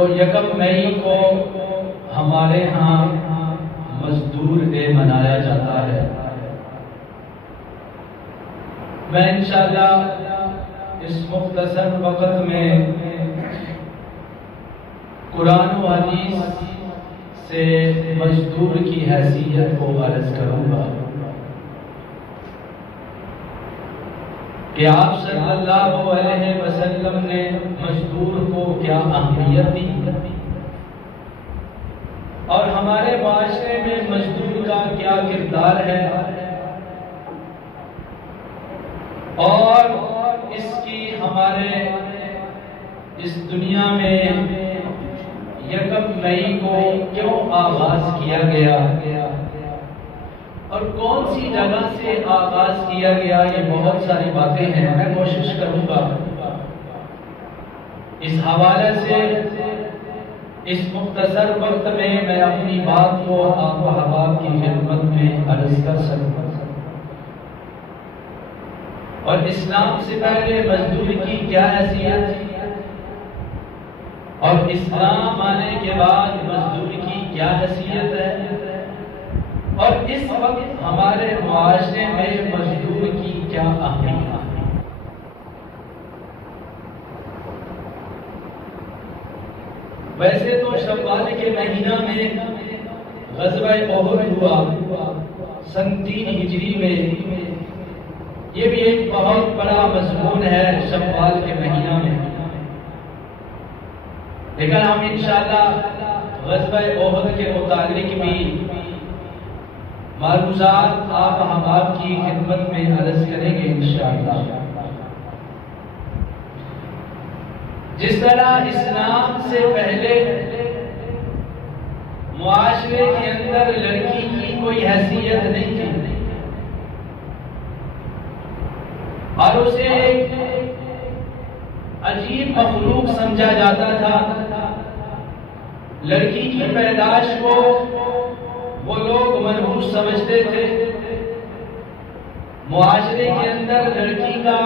تو یکم مئی کو ہمارے ہاں مزدور ڈے منایا جاتا ہے۔ میں انشاءاللہ اس مختصر وقت میں قرآن و حدیث سے مزدور کی حیثیت کو عرض کروں گا کہ آپ صلی اللہ علیہ وسلم نے مزدور کو کیا اہمیت دی اور ہمارے معاشرے میں مزدور کا کیا کردار ہے، اور اس کی ہمارے اس دنیا میں یکم مئی کو کیوں آغاز کیا گیا اور کون سی جگہ سے آغاز کیا گیا، یہ بہت ساری باتیں ہیں۔ میں کوشش کروں گا اس حوالے سے اس مختصر وقت میں اپنی بات کو آپ و احباب کی خدمت میں عرض کر سکوں، اور اسلام سے پہلے مزدور کی کیا حیثیت تھی اور اسلام آنے کے بعد مزدور کی کیا حیثیت ہے، اور اس وقت ہمارے معاشرے میں مزدور کی کیا اہمیت ہے۔ ویسے تو شوال کے مہینہ میں غزوہ احد ہوا سن 3 ہجری میں، یہ بھی ایک بہت بڑا مضمون ہے شوال کے مہینہ میں، لیکن ہم انشاءاللہ غزوہ احد کے متعلق بھی معلومات آپ احباب کی خدمت میں عرض کریں گے انشاءاللہ۔ جس طرح اسلام سے پہلے معاشرے کے اندر لڑکی کی کوئی حیثیت نہیں تھی اور اسے ایک عجیب مخلوق سمجھا جاتا تھا، لڑکی کی پیدائش کو وہ لوگ منحوس سمجھتے تھے، معاشرے کے اندر لڑکی کا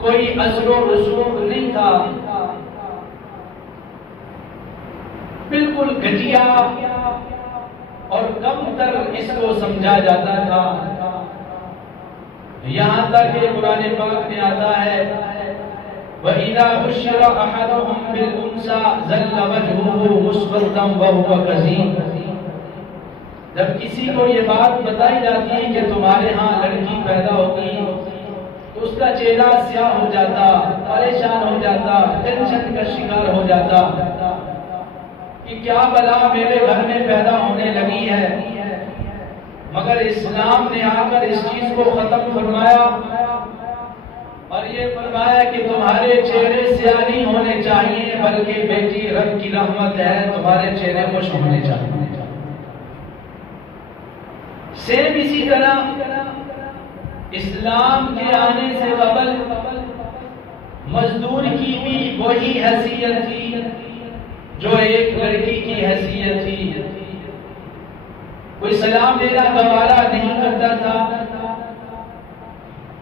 کوئی اثر و رسوخ نہیں تھا، بالکل گھٹیا اور کم تر اس کو سمجھا جاتا تھا، یہاں تک کہ قرآن پاک میں آتا ہے وَإِذَا بُشِّرَ أَحَدُهُم بِالْأُنثَىٰ ظَلَّ وَجْهُهُ مُسْوَدًّا وَهُوَ كَظِيمٌ، جب کسی کو یہ بات بتائی جاتی ہے کہ تمہارے ہاں لڑکی پیدا ہوگی تو اس کا چہرہ سیاہ ہو جاتا، پریشان ہو جاتا، ٹینشن کا شکار ہو جاتا کہ کیا بلا میرے گھر میں پیدا ہونے لگی ہے، مگر اسلام نے آ کر اس چیز کو ختم فرمایا اور یہ فرمایا کہ تمہارے چہرے سیاہ نہیں ہونے چاہیے بلکہ بیٹی رب کی رحمت ہے، تمہارے چہرے خوش ہونے چاہیے۔ سیم اسی طرح اسلام کے آنے سے قبل مزدور کی بھی وہی حیثیت تھی جو ایک لڑکی کی حیثیت تھی، کوئی سلام دینا گوارا نہیں کرتا تھا،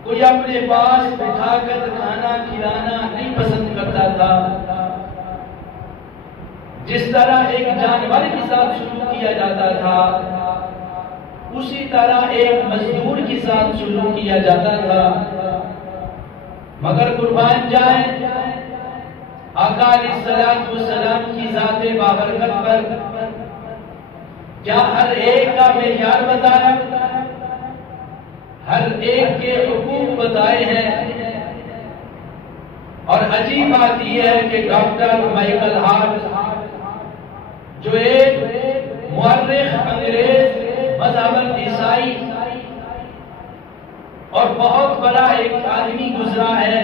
کوئی اپنے پاس بٹھا کر کھانا کھلانا نہیں پسند کرتا تھا، جس طرح ایک جانور کے ساتھ سلوک کیا جاتا تھا اسی طرح ایک مزدور کے ساتھ سلوک کیا جاتا تھا، مگر قربان جائیں آقا علیہ السلام کی ذات بابرکت پر کیا ہر ایک کا معیار بتایا، ہر ایک کے حقوق بتائے ہیں، اور عجیب بات یہ ہے کہ ڈاکٹر مائیکل ہارٹ جو ایک مورخ انگریز مذہب عیسائی اور بہت بڑا ایک آدمی گزرا ہے،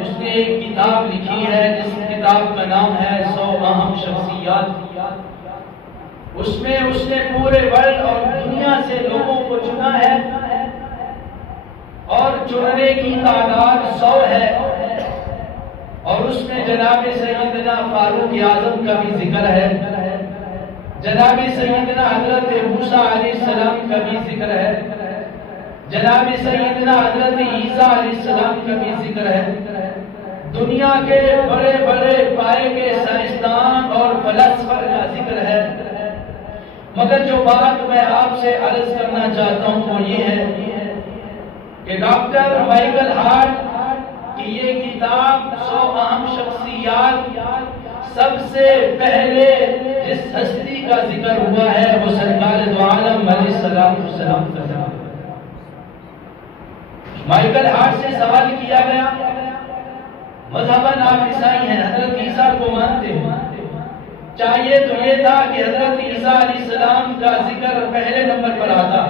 اس نے ایک کتاب لکھی ہے جس کتاب کا نام ہے 100 اہم شخصیات، اس میں اس نے پورے ورلڈ اور دنیا سے لوگوں کو چنا ہے اور چننے کی تعداد 100 ہے، اور اس میں جناب سیدنا فاروق اعظم کا بھی ذکر ہے، جناب سیدنا حضرت موسیٰ علیہ السلام کا بھی ذکر ہے، جناب سیدنا حضرت عیسیٰ علیہ السلام کا بھی ذکر ہے، دنیا کے بڑے بڑے پائے کے مگر جو بات میں آپ سے عرض کرنا چاہتا ہوں وہ یہ ہے کہ ڈاکٹر مائیکل ہارٹ کی یہ کتاب 100 اہم شخصیات، سب سے پہلے جس ہستی کا ذکر ہوا ہے وہ سرکار دو عالم علیہ السلام کا نام۔ مائیکل ہارٹ سے سوال کیا گیا، مذہباً آپ عیسائی ہیں، حضرت عیسیٰ کو مانتے ہیں، چاہیے تو یہ تھا کہ حضرت عیسیٰ علیہ السلام کا ذکر پہلے نمبر پر آتا،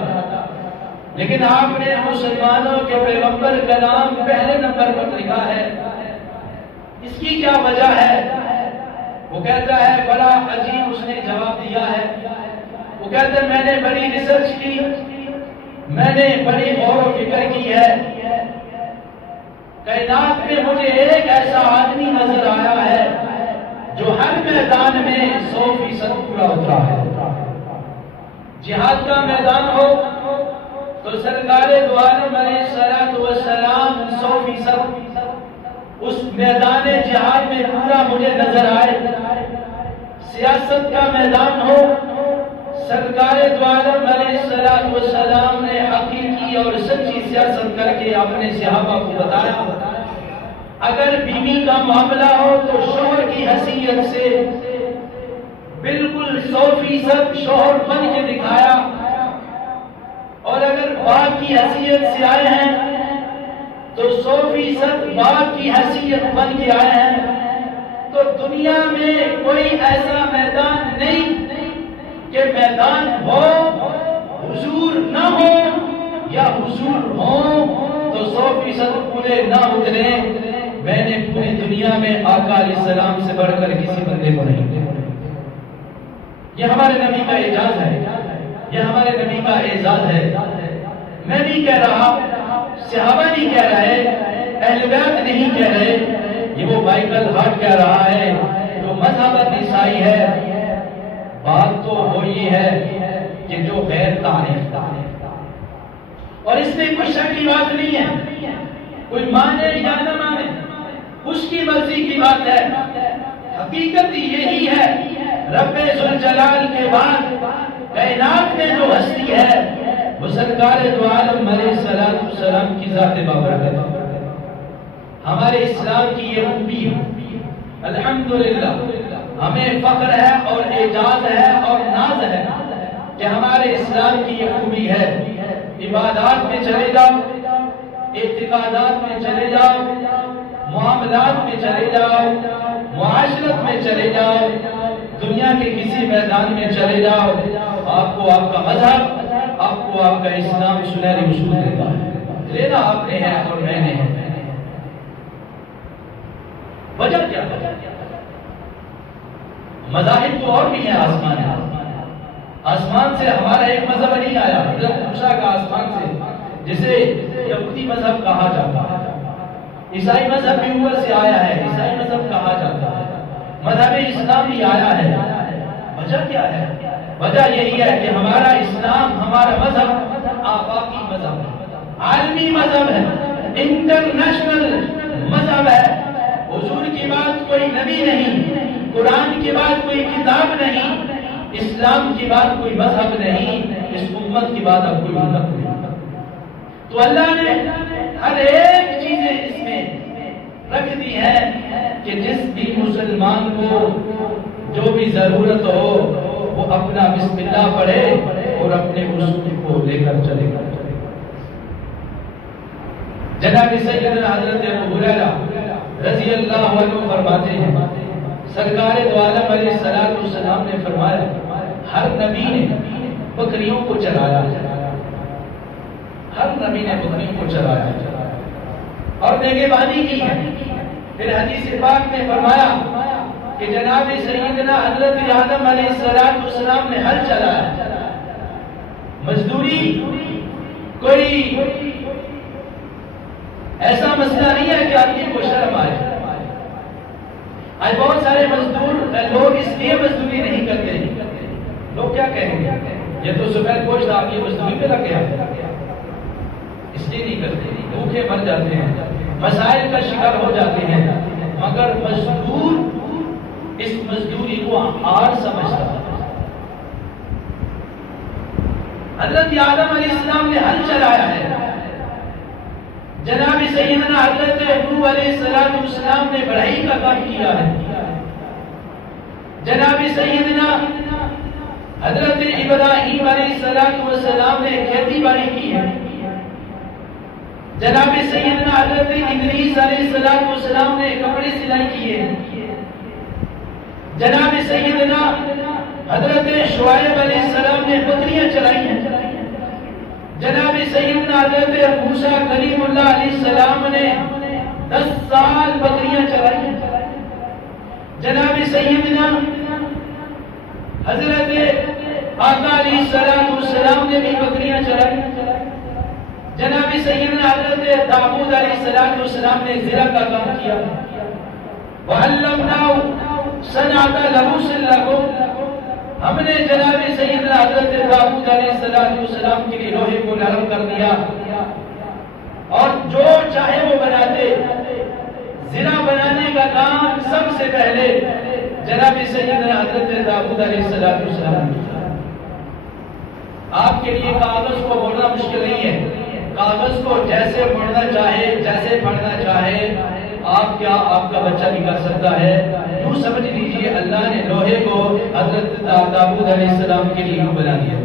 لیکن آپ نے مسلمانوں کے پیغمبر کا نام پہلے نمبر پر لکھا ہے، اس کی کیا وجہ ہے؟ وہ کہتا ہے بڑا عجیب اس نے جواب دیا ہے۔ وہ کہتا ہے میں نے بڑی ریسرچ کی، میں نے بڑی غور و فکر کی ہے، کائنات میں مجھے ایک ایسا آدمی نظر آیا ہے جو ہر میدان میں 100% پورا اترا ہے۔ جہاد کا میدان ہو تو سرکار دو عالم علیہ السلام 100% اس میدان جہاد میں پورا مجھے نظر آئے۔ سیاست کا میدان ہو، سرکار دو عالم علیہ السلام نے حقیقی اور سچی سیاست کر کے اپنے صحابہ کو بتایا۔ اگر بیوی کا معاملہ ہو تو شوہر کی حیثیت سے بالکل 100% شوہر بن کے دکھایا، اور اگر باپ کی حیثیت سے آئے ہیں تو 100% باپ کی حیثیت بن کے آئے ہیں۔ تو دنیا میں کوئی ایسا میدان نہیں کہ میدان ہو حضور نہ ہو، یا حضور ہو تو 100% پورے نہ اترے۔ میں نے پوری دنیا میں آقا علیہ السلام سے بڑھ کر کسی بندے کو نہیں دیکھا۔ یہ ہمارے نبی کا اعجاز ہے، یہ ہمارے نبی کا اعزاز ہے۔ میں نہیں کہہ رہا، صحابہ نہیں کہہ رہے، اہل بیت نہیں کہہ رہے، یہ وہ مائیکل ہارٹ کہہ رہا ہے جو مذہباً عیسائی ہے۔ بات تو وہ یہ ہے کہ جو غیر تعریف، اور اس میں کوئی شک کی بات نہیں ہے، کوئی مانے یا نہ مانے اس کی مرضی کی بات ہے۔ حقیقت یہی ہے، رب ذوالجلال کے بعد کائنات میں جو ہستی ہے وہ سرکار دو عالم علیہ السلام کی ذات بابرکت ہے۔ ہمارے اسلام کی یہ خوبی ہے، الحمدللہ ہمیں فخر ہے اور اعجاز ہے اور ناز ہے کہ ہمارے اسلام کی یہ خوبی ہے۔ عبادات میں چلے جاؤ، اعتقادات میں چلے جاؤ، معاملات میں چلے جاؤ، معاشرت میں چلے جاؤ، دنیا کے کسی میدان میں چلے جاؤ، آپ کو آپ کا مذہب، آپ کو آپ کا اسلام سنہری اصول دیتا ہے۔ لینا آپ نے ہے اور میں نے ہے۔ وجہ کیا ہے؟ مذاہب تو اور بھی ہیں، آسمان ہے، آسمان سے ہمارا ایک مذہب نہیں آیا، حضرت موسیٰ کا آسمان سے، جسے یہودی مذہب کہا جاتا ہے۔ عیسائی مذہب بھی اوپر سے آیا ہے، عیسائی مذہب کہا جاتا ہے، مذہب اسلام بھی آیا ہے۔ وجہ کیا ہے؟ وجہ یہی ہے کہ ہمارا اسلام، ہمارا مذہب آفاقی مذہب ہے، عالمی مذہب ہے، انٹرنیشنل مذہب ہے۔ حضور کی بات کوئی نبی نہیں، قرآن کی بات کوئی کتاب نہیں، اسلام کی بات کوئی مذہب نہیں، اس امت کی بات اب کوئی امت نہیں۔ تو اللہ نے ہر ایک چیزیں اس میں رکھ دی ہے کہ جس بھی مسلمان کو جو بھی ضرورت ہو وہ اپنا بسم اللہ پڑھے اور اپنے اصول کو لے کر چلے گا۔ جناب سیدنا حضرت ابو ہریرہ رضی اللہ عنہ فرماتے ہیں، سرکار دو عالم علیہ السلام نے فرمایا ہر نبی نے بکریوں کو چرایا، ہر نبی نے بکریوں کو چرایا اور نگہبانی کی ہے۔ پھر حدیث پاک میں فرمایا کہ جناب سیدنا حضرت آدم علیہ السلام نے ہل چلایا۔ مزدوری کوئی ایسا مسئلہ نہیں ہے کہ آدمی کو شرم آئے۔ آج بہت سارے مزدور لوگ اس لیے مزدوری نہیں کرتے، لوگ کیا کہیں گے، یہ تو سفید گوشت آپ کی مزدوری پہ لگ گیا، اس لیے نہیں کرتے، بھوکے مر جاتے ہیں، مسائل کا شکار ہو جاتے ہیں۔ مگر مزدور اس مزدوری کو ہار سمجھتا ہے، حضرت آدم علیہ السلام نے ہل چلایا ہے، جناب سیدنا حضرت نوح علیہ السلام نے بڑھائی کا کام کیا ہے، جناب سیدنا حضرت ابراہیم علیہ السلام نے کھیتی باڑی کی ہے، جناب سیدنا حضرت ادریس علیہ السلام نے کپڑے سلائی کیے، جناب سیدنا حضرت شعیب علیہ السلام نے بکریاں چلائی ہیں، جناب سیدنا حضرت موسیٰ کلیم اللہ علیہ السلام نے 10 سال بکریاں چلائی ہیں، جناب سیدنا حضرت آقا علیہ السلام نے بھی بکریاں چلائی، جناب سیدنا حضرت داؤد علیہ السلام نے زرع کا کام کیا، وَعَلَّمْنَاهُ صَنْعَةَ لَبُوسٍ لَكُمْ، ہم نے جناب سیدنا حضرت داؤد علیہ السلام کے لیے لوہے کو نرم کر دیا اور جو چاہے وہ بناتے، زرع بنانے کا کام سب سے پہلے جناب سیدنا حضرت داؤد علیہ السلام نے۔ آپ کے لیے کاغذ کو موڑنا مشکل نہیں ہے، کاغذ کو جیسے موڑنا چاہے، جیسے پڑھنا چاہے، آپ کا بچہ بھی کر سکتا ہے۔ یوں سمجھ لیجیے اللہ نے لوہے کو حضرت داؤد علیہ السلام کے لیے بنا دیا۔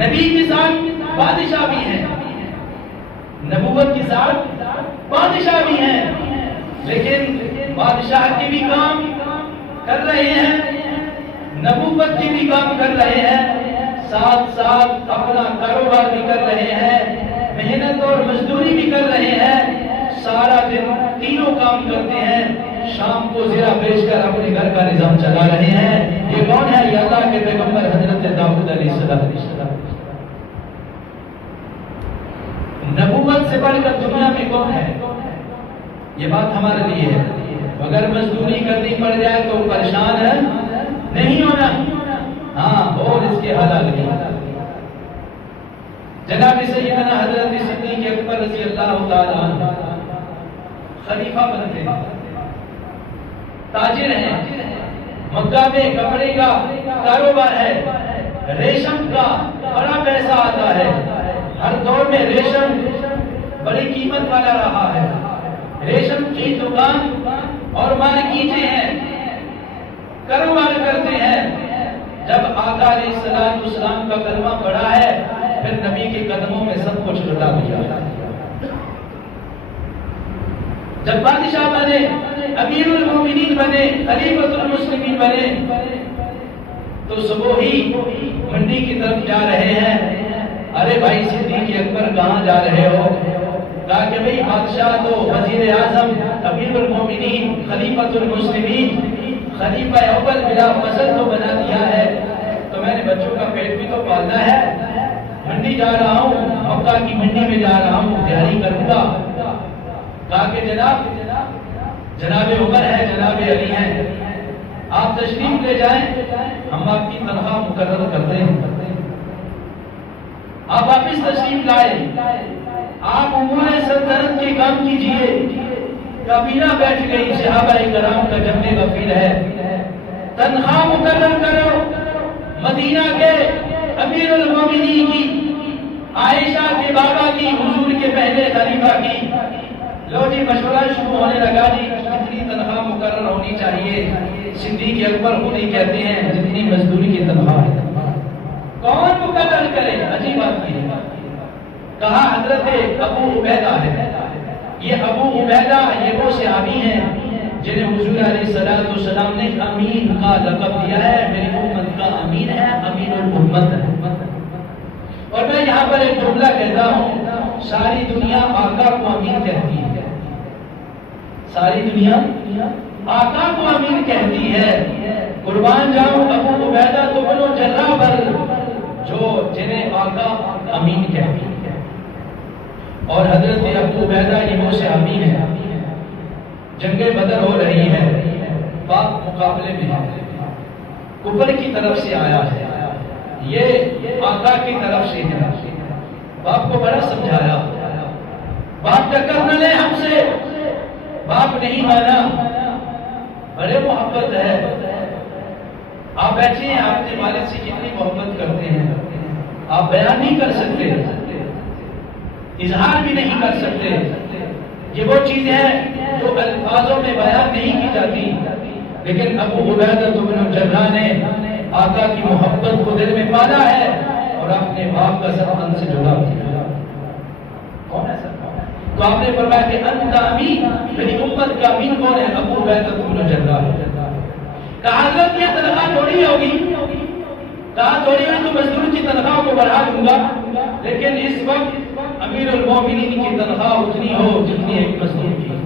نبی کے ساتھ بادشاہ بھی ہیں، نبوت کے ساتھ بادشاہ بھی ہیں، لیکن بادشاہ کے بھی کام کر رہے ہیں، نبوت کے بھی کام کر رہے ہیں، ساتھ ساتھ اپنا کاروبار بھی کر رہے ہیں، محنت اور مزدوری بھی کر رہے ہیں، سارا دن تینوں کام کرتے ہیں، شام کو زرع بیچ کر اپنے گھر کا نظام چلا رہے ہیں۔ یہ کون ہے؟ یہ اللہ کے پیغمبر حضرت داؤد علیہ السلام۔ نبوت سے بڑھ کر دنیا میں کون ہے؟ یہ بات ہمارے لیے ہے، اگر مزدوری کرنی پڑ جائے تو پریشان ہے نہیں ہونا، ہاں اور اس کے حلال نہیں۔ جناب سیدنا حضرت صدیق اکبر رضی اللہ تعالی عنہ خلیفہ بنتے ہیں، تاجر ہیں، مکہ میں کپڑے کا کاروبار ہے، ریشم کا بڑا پیسہ آتا ہے، ہر دور میں ریشم بڑی قیمت والا رہا ہے، ریشم کی دکان اور مارکیٹیں ہیں، کاروبار کرتے ہیں۔ جب آقا علیہ السلام کا کلمہ پڑھا ہے پھر نبی کے قدموں میں سب کچھ لٹا دیا۔ جب بادشاہ بنے، امیر المومنین بنے، خلیفۃ المسلمین بنے تو صبح ہی منڈی کی طرف جا رہے ہیں۔ ارے بھائی صدیق اکبر کہاں جا رہے ہو؟ کہا کہ بھئی بادشاہ تو وزیر اعظم، امیر المومنین، خلیفۃ المسلمین، خلیفہ اول بلا فصل تو بنا دیا ہے، تو میں نے بچوں کا پیٹ بھی تو پالنا ہے، منڈی جا رہا ہوں، مکہ کی منڈی میں جا رہا ہوں، تیاری کروں گا۔ کہا کہ جناب عمر ہے، جناب علی ہیں، آپ تشریف لے جائیں، ہم آپ کی تنخواہ مقرر کرتے ہیں۔ آپ واپس تشریف لائے، آپ امور سلطنت کے کام کیجئے۔ کابینہ بیٹھ گئی، صحابہ کرام کا جمع غفیر ہے، تنخواہ مقرر کرو۔ مدینہ کے امیر المومنین کی، عائشہ کے بابا کی، حضور کے پہلے خلیفہ کی، لو جی مشورہ شروع ہونے لگا جی کتنی تنخواہ مقرر ہونی چاہیے؟ صدیق اکبر انہیں کہتے ہیں جتنی مزدوری کی تنخواہ ہے۔ کون مقرر کرے؟ عجیب بات کی ہے۔ کہا حضرت ابو عبیدہ ہے۔ یہ ابو عبیدہ یہ وہ صحابی ہیں جنہیں حضور علیہ السلام نے امین کا لقب دیا ہے، میری امت کا امین ہے، امین الامت ہے۔ اور میں یہاں پر ایک جملہ کہتا ہوں، ساری دنیا آقا کو امین کہتی ہے، ساری دنیا آقا کو امین کہتی ہے۔ قربان جاؤں ابو عبیدہ تو بنو جراح پر جو جنہیں آقا امین کہتی ہے، اور حضرت ابو عبیدہ یہ وہ صحابی ہیں، جنگ بدر ہو رہی ہے، پاک مقابلے میں کفر کی طرف سے آیا ہے، یہ آقا کی طرف سے ہے۔ باپ کو بڑا سمجھایا، باپ ٹکر نہ لے ہم سے، باپ نہیں مانا، بڑے محبت ہے۔ آپ بیٹھے ہیں، آپ اپنے والد سے کتنی محبت کرتے ہیں، آپ بیان نہیں کر سکتے، اظہار بھی نہیں کر سکتے. یہ وہ چیز ہے جو الفاظوں میں بیان نہیں کی جاتی. لیکن ابو عبیدہ بن الجراح نے آقا کی محبت کو دل میں پالا ہے اور اپنے باپ کا سر سے جڑا کیا. کون ہے سر؟ تو آپ نے فرمایا کہ انت امین، میری امت کا امین کون ہے؟ ابو عبیدہ بن الجراح. کہا حضرت یہ تنخواہ تھوڑی ہوگی، کہا تھوڑی ہوئی تو مزدور کی تنخواہ کو بڑھا دوں گا، لیکن اس وقت امیر المومنین کی تنخواہ اتنی ہو جتنی ایک مزدور کی.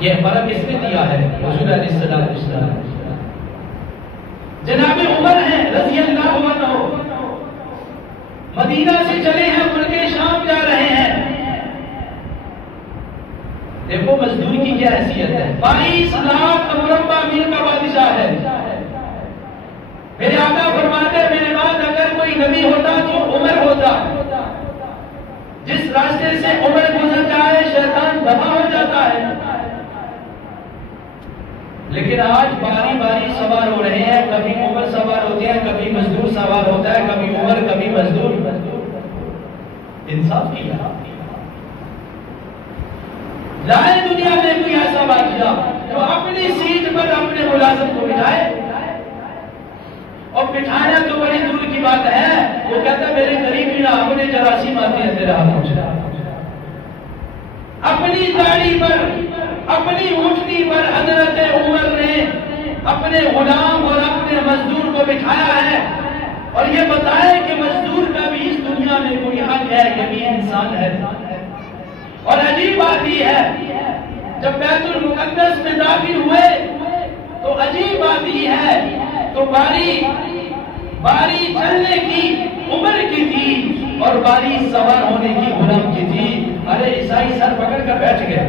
یہ فرق اس نے دیا ہے رسول علیہ السلام. جناب عمر ہیں رضی اللہ عنہ، مدینہ سے چلے ہیں، ملک شام جا رہے ہیں. دیکھو مزدور کی کیا حیثیت ہے، 22 لاکھ مربع میل کا بادشاہ ہے. میرے آقا فرماتے ہیں میرے بعد اگر کوئی نبی ہوتا تو عمر ہوتا. جس راستے سے عمر گزر جائے شیطان دفع ہو جاتا ہے. لیکن آج باری باری سوار ہو رہے ہیں، کبھی عمر سوار ہوتے ہیں، کبھی مزدور سوار ہوتا ہے، کبھی عمر کبھی مزدور. انصاف کی لائے دنیا میں کوئی ایسا بادشاہ جو اپنی سیٹ پر اپنے ملازم کو بٹھائے، اور بٹھانا تو بڑی دور کی بات ہے. وہ کہتا ہے میرے قریب ہی نہ، اپنے جراثیم آتے ہیں تیرا ہاتھ. اپنی داڑھی پر، اپنی اونٹنی پر حضرت عمر نے اپنے غلام اور اپنے مزدور کو بٹھایا ہے، اور یہ بتایا کہ مزدور کا بھی اس دنیا میں کوئی حق ہے، یہ بھی انسان ہے. اور عجیب بات یہ ہے جب بیت المقدس میں داخل ہوئے تو عجیب بات یہ ہے تو باری چلنے کی عمر کی تھی اور باری سوار ہونے کی غلام کی تھی. ارے عیسائی سر پکڑ کر بیٹھ گئے.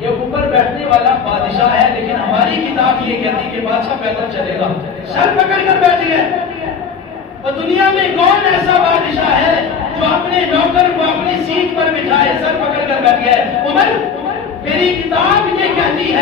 یہ اوپر بیٹھنے والا بادشاہ ہے، لیکن ہماری کتاب یہ کہتی کہ بادشاہ پیدل چلے گا. سر پکڑ کر بیٹھ گئے. اور دنیا میں کون ایسا بادشاہ ہے جو اپنے نوکر کو اپنی سیٹ پر بٹھائے، سر پکڑ کر بیٹھ گئے؟ عمر، میری کتاب یہ کہتی ہے